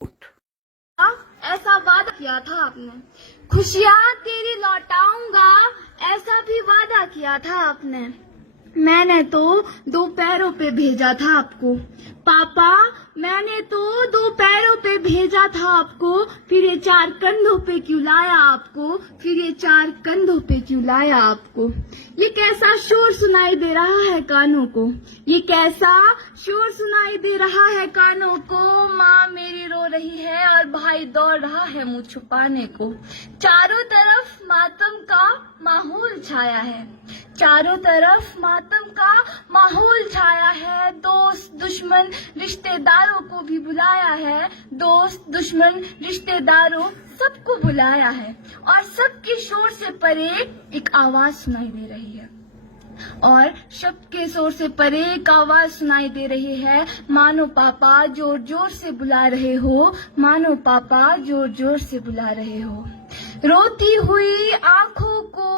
ऐसा वादा किया था आपने, खुशियाँ तेरी लौटाऊंगा, ऐसा भी वादा किया था आपने। मैंने तो 2 पैरों पे भेजा था आपको पापा, मैंने तो 2 पैरों पे भेजा था आपको, फिर ये 4 कंधों पे क्यों लाया आपको, फिर ये 4 कंधों पे क्यों लाया आपको। ये कैसा शोर सुनाई दे रहा है कानों को, ये कैसा शोर सुनाई दे रहा है कानों को। माँ मेरी रो रही है और भाई दौड़ रहा है मुँह छुपाने को। चारों तरफ मातम का माहौल छाया है, चारों तरफ मातम का माहौल छाया है। दोस्त दुश्मन रिश्तेदारों को भी बुलाया है, दोस्त दुश्मन रिश्तेदारों सबको बुलाया है। और सबके शोर से परे एक आवाज सुनाई दे रही है, और शब्द के शोर से परे एक आवाज सुनाई दे रही है। मानो पापा जोर जोर से बुला रहे हो, मानो पापा जोर जोर से बुला रहे हो। रोती हुई आंखों को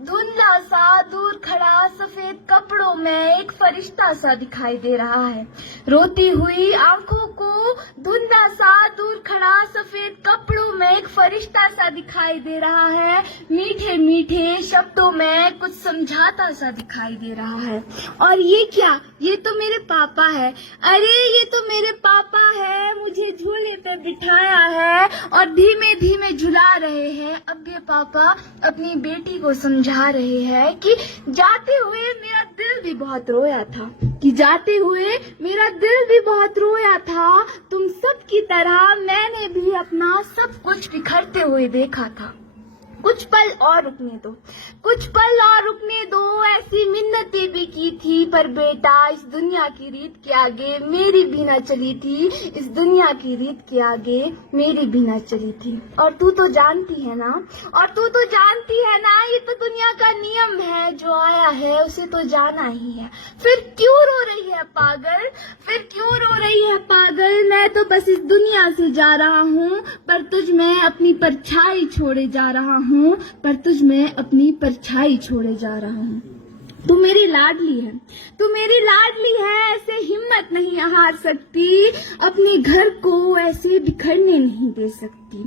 धुंधला सा दूर खड़ा सफेद कपड़ों में एक फरिश्ता सा दिखाई दे रहा है। रोती हुई आंखों को धुंधला सा दूर खड़ा सफेद कपड़ों में एक फरिश्ता सा दिखाई दे रहा है। मीठे मीठे शब्दों में कुछ समझाता सा दिखाई दे रहा है। और ये क्या, ये तो मेरे पापा है, अरे ये तो मेरे पापा है, मुझे झूले पे बिठाया है और धीमे धीमे झुला रहे हैं। अब ये पापा अपनी बेटी को समझा रहे हैं कि जाते हुए मेरा दिल भी बहुत रोया था, कि जाते हुए मेरा दिल भी बहुत रोया था। तुम सब की तरह मैंने भी अपना सब कुछ बिखरते हुए देखा था। कुछ पल और रुकने दो, कुछ पल और रुकने दो, ऐसी मिन्नतें भी की थी, पर बेटा इस दुनिया की रीत के आगे मेरी भी न चली थी, इस दुनिया की रीत के आगे मेरी भी न चली थी। और तू तो जानती है ना, और तू तो जानती है ना, ये तो दुनिया का नियम है, जो आया है उसे तो जाना ही है। फिर क्यों रो रही है पागल, फिर क्यों रो रही है पागल, मैं तो बस इस दुनिया से जा रहा हूँ, पर तुझ में अपनी परछाई छोड़े जा रहा हूँ, पर तुझ में अपनी परछाई छोड़े जा रहा हूँ। तू मेरी लाडली है, तू मेरी लाडली है, ऐसे हिम्मत नहीं हार सकती, अपने घर को ऐसे बिखरने नहीं दे सकती।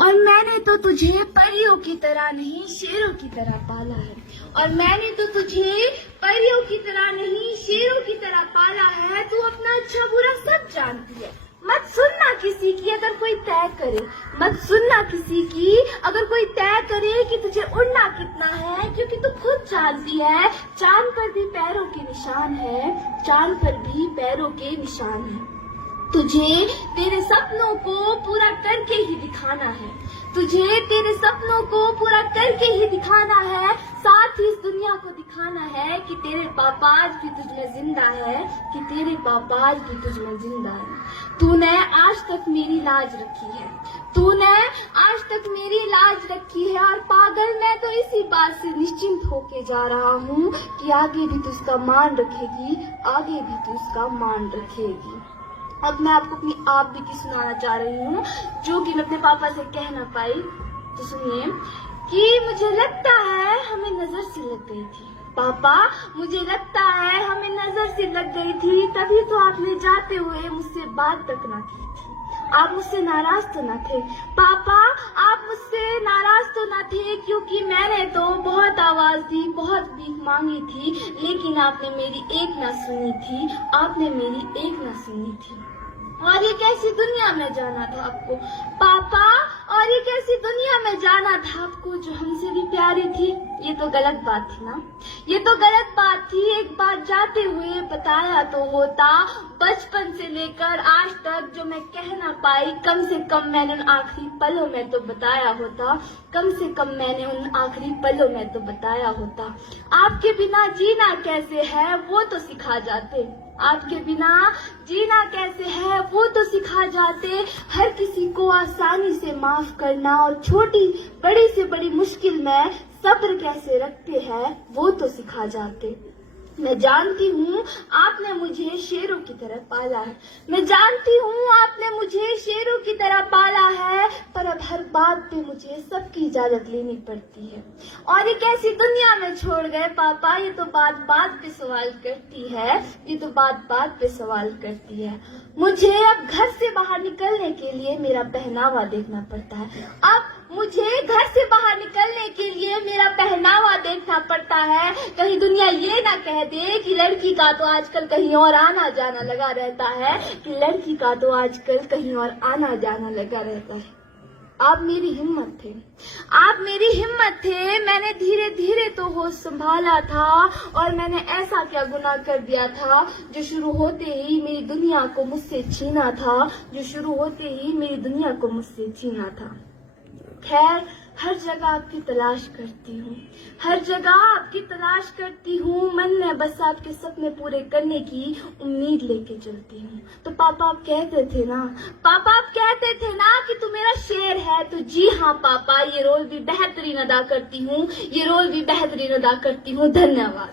और मैंने तो तुझे परियों की तरह नहीं शेरों की तरह पाला है, और मैंने तो तुझे परियों की तरह नहीं शेरों की तरह पाला है। तू अपना अच्छा बुरा सब जानती है, मत सुनना किसी की अगर कोई तय करे, मत सुनना किसी की अगर कोई तय करे कि तुझे उड़ना कितना है, क्योंकि तू खुद जानती है चांद पर भी पैरों के निशान है, चांद पर भी पैरों के निशान है। तुझे तेरे सपनों को पूरा करके ही दिखाना है, तुझे तेरे सपनों को पूरा करके ही दिखाना है, साथ ही इस दुनिया को दिखाना है कि तेरे पापा आज भी तुझ में जिंदा है, कि तेरे पापा आज भी तुझ में जिंदा है। तूने आज तक मेरी लाज रखी है, तूने आज तक मेरी लाज रखी है, और पागल मैं तो इसी बात से निश्चिंत होके जा रहा हूँ कि आगे भी तू इसका मान रखेगी, आगे भी तू इसका मान रखेगी। अब मैं आपको अपनी आप बीती सुनाना चाह रही हूँ, जो कि मैं अपने पापा से कह ना पाई। तो सुनिए कि मुझे लगता है हमें नजर से लग गई थी पापा, मुझे लगता है हमें नजर से लग गई थी, तभी तो आपने जाते हुए मुझसे बात तक ना की थी। आप मुझसे नाराज तो न थे पापा, आप मुझसे नाराज तो न थे, क्योंकि मैंने तो बहुत आवाज दी, बहुत भीख मांगी थी, लेकिन आपने मेरी एक ना सुनी थी, आपने मेरी एक ना सुनी थी। और ये कैसी दुनिया में जाना था आपको पापा, और ये कैसी दुनिया में जाना था आपको जो हमसे भी प्यारी थी। ये तो गलत बात थी ना, ये तो गलत बात थी। एक बात जाते हुए बताया तो होता, बचपन से लेकर आज तक जो मैं कह ना पाई, कम से कम मैंने उन आखिरी पलों में तो बताया होता, कम से कम मैंने उन आखिरी पलों में तो बताया होता। आपके बिना जीना कैसे है वो तो सिखा जाते, आपके बिना जीना कैसे है वो तो सिखा जाते, हर किसी को आसानी से माफ करना और छोटी बड़ी से बड़ी मुश्किल में सब्र कैसे रखते हैं वो तो सिखा जाते। मैं जानती हूँ आपने मुझे शेरों की तरह पाला है। मैं जानती हूँ आपने मुझे शेरों की तरह पाला है, पर अब हर बात पे मुझे सबकी इजाजत लेनी पड़ती है। और एक ऐसी दुनिया में छोड़ गए पापा, ये तो बात बात पे सवाल करती है, ये तो बात बात पे सवाल करती है। मुझे अब घर से बाहर निकलने के लिए मेरा पहनावा देखना पड़ता है। अब मुझे घर से बाहर निकलने के लिए मेरा पहनावा देखना पड़ता है। कहीं दुनिया ये ना कह दे कि लड़की का तो आजकल कहीं और आना जाना लगा रहता है, कि लड़की का तो आजकल कहीं और आना जाना लगा रहता है। आप मेरी हिम्मत थे, आप मेरी हिम्मत थे। मैंने धीरे धीरे तो होश संभाला था, और मैंने ऐसा क्या गुनाह कर दिया था जो शुरू होते ही मेरी दुनिया को मुझसे छीना था, जो शुरू होते ही मेरी दुनिया को मुझसे छीना था। खैर, हर जगह आपकी तलाश करती हूँ, हर जगह आपकी तलाश करती हूँ। मन में बस आपके सपने पूरे करने की उम्मीद लेके चलती हूँ। तो पापा आप कहते थे ना, पापा आप कहते थे ना कि तू मेरा शेर है। तो जी हाँ पापा, ये रोल भी बेहतरीन अदा करती हूँ, ये रोल भी बेहतरीन अदा करती हूँ। धन्यवाद।